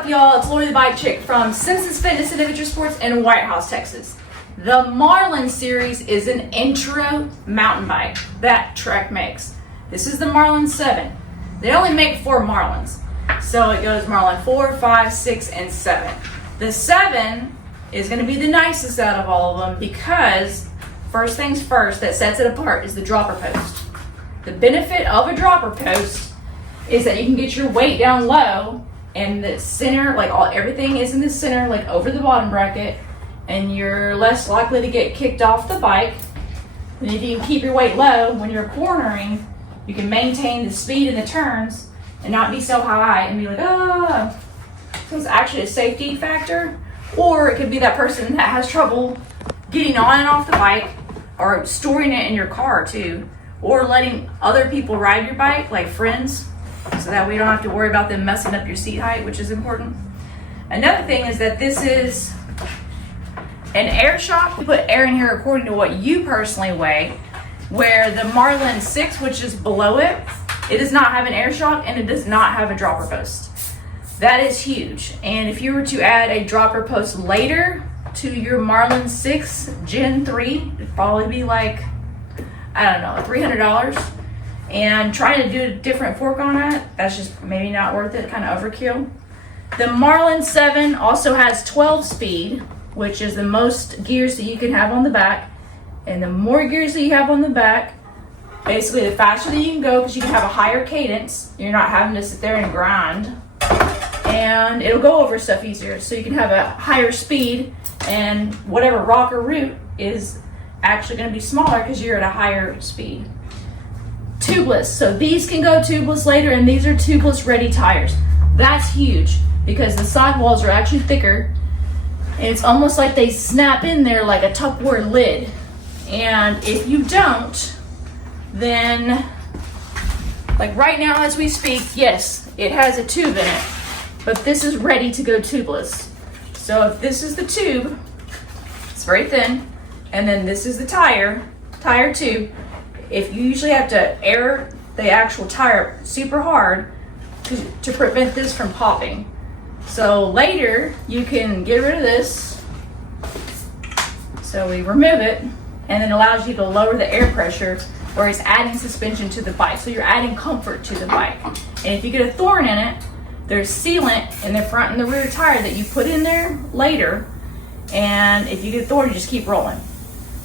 up, y'all? It's Lori the Bike Chick from Simpsons Fitness and Adventure Sports in White House, Texas. The Marlin series is an intro mountain bike that Trek makes. This is the Marlin 7. They only make 4 Marlins. So it goes Marlin 4, 5, 6, and 7. The 7 is going to be the nicest out of all of them because, first things first, that sets it apart is the dropper post. The benefit of a dropper post is that you can get your weight down low and the center, like everything is in the center, like over the bottom bracket, and you're less likely to get kicked off the bike. And if you can keep your weight low when you're cornering, you can maintain the speed in the turns and not be so high and be like, ah. So it's actually a safety factor. Or it could be that person that has trouble getting on and off the bike, or storing it in your car too, or letting other people ride your bike, like friends, so that we don't have to worry about them messing up your seat height, which is important. Another thing is that this is an air shock. We put air in here according to what you personally weigh, where the Marlin 6, which is below it, it does not have an air shock and it does not have a dropper post. That is huge. And if you were to add a dropper post later to your Marlin 6 Gen 3, it'd probably be like, I don't know, $300. And trying to do a different fork on that, that's just maybe not worth it, kind of overkill. The Marlin 7 also has 12 speed, which is the most gears that you can have on the back. And the more gears that you have on the back, basically the faster that you can go, because you can have a higher cadence. You're not having to sit there and grind. And it'll go over stuff easier. So you can have a higher speed, and whatever rock or root is actually going to be smaller because you're at a higher speed. Tubeless. So these can go tubeless later, and these are tubeless ready tires. That's huge because the sidewalls are actually thicker, and it's almost like they snap in there like a Tupperware lid. And if you don't, then, like right now as we speak, yes, it has a tube in it, but this is ready to go tubeless. So if this is the tube, it's very thin, and then this is the tire tube. If you usually have to air the actual tire super hard to prevent this from popping. So later you can get rid of this. So we remove it, and then allows you to lower the air pressure, where it's adding suspension to the bike. So you're adding comfort to the bike. And if you get a thorn in it, there's sealant in the front and the rear tire that you put in there later. And if you get a thorn, you just keep rolling.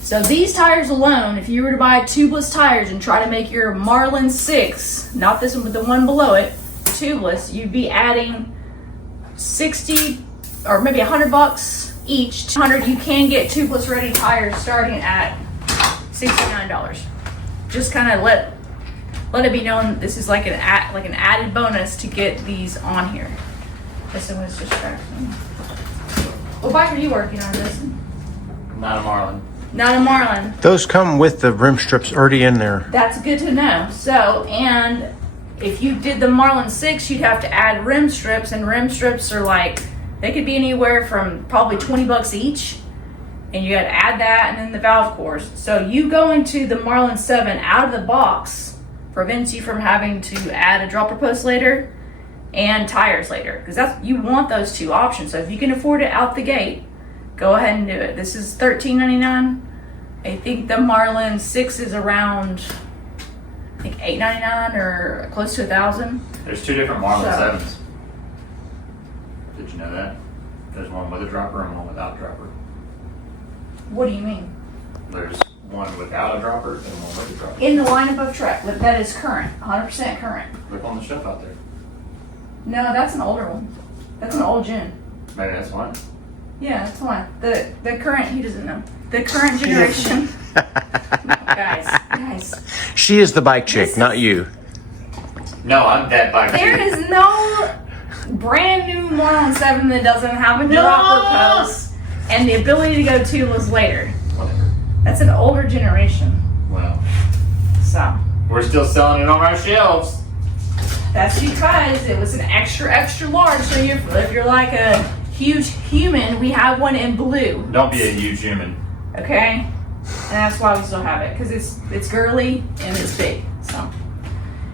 So these tires alone, if you were to buy tubeless tires and try to make your Marlin 6, not this one but the one below it, tubeless, you'd be adding 60 or maybe $100 each. 100. You can get tubeless ready tires starting at $69. Just kind of let it be known this is like an added bonus to get these on here. This one was distracting. What bike are you working on, Justin? Not a Marlin. Not a Marlin. Those come with the rim strips already in there. That's good to know. So, and if you did the Marlin 6, you'd have to add rim strips, and rim strips are like, they could be anywhere from probably $20 each. And you got to add that, and then the valve cores. So you go into the Marlin 7 out of the box prevents you from having to add a dropper post later and tires later, because you want those 2 options. So if you can afford it out the gate, go ahead and do it. This is $13.99. I think the Marlin 6 is around, I think $8.99 or close to $1,000. There's 2 different Marlin 7s. Did you know that? There's one with a dropper and one without a dropper. What do you mean? There's one without a dropper and one with a dropper. In the lineup of Trek, that is current, 100% current. Look on the shelf out there. No, that's an older one. That's an old gen. Maybe that's one. Yeah, that's one. The current, he doesn't know. The current generation. Guys. She is the bike chick, not you. No, I'm that bike. There is no brand new Marlin 7 that doesn't have a dropper post and the ability to go tubeless later. Whatever. That's an older generation. Well, So we're still selling it on our shelves. that's because it was an extra large. So if you're like a huge human, we have one in blue. Don't be a huge human. Okay? And that's why we still have it, because it's girly and it's big. So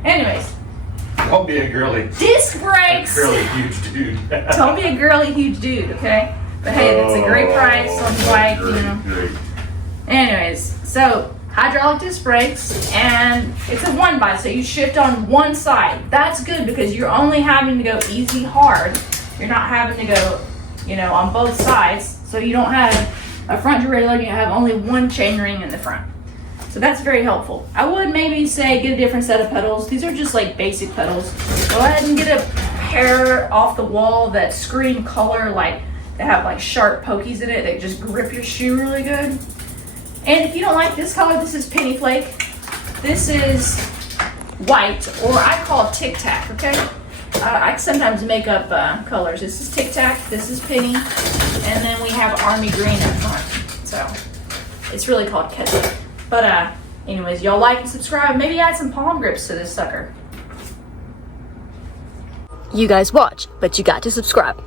anyways, Don't be a girly. Disc brakes. Girly huge dude. Don't be a girly huge dude, okay? But hey, that's a great price on the bike, you know. Great. Anyways, so hydraulic disc brakes, and it's a one by, so you shift on one side. That's good because you're only having to go easy hard. You're not having to go, you know, on both sides. So you don't have a front derailleur, you have only one chainring in the front. So that's very helpful. I would maybe say get a different set of pedals. These are just like basic pedals. Go ahead and get a pair off the wall that scream color, like they have like sharp pokies in it that just grip your shoe really good. And if you don't like this color, this is Penny Flake. This is white, or I call it Tic Tac, okay? I sometimes make up colors. This is Tic Tac, this is Penny, and then we have Army Green in front. So it's really called ketchup. But anyways, y'all like and subscribe. Maybe add some palm grips to this sucker. You guys watch, but you got to subscribe.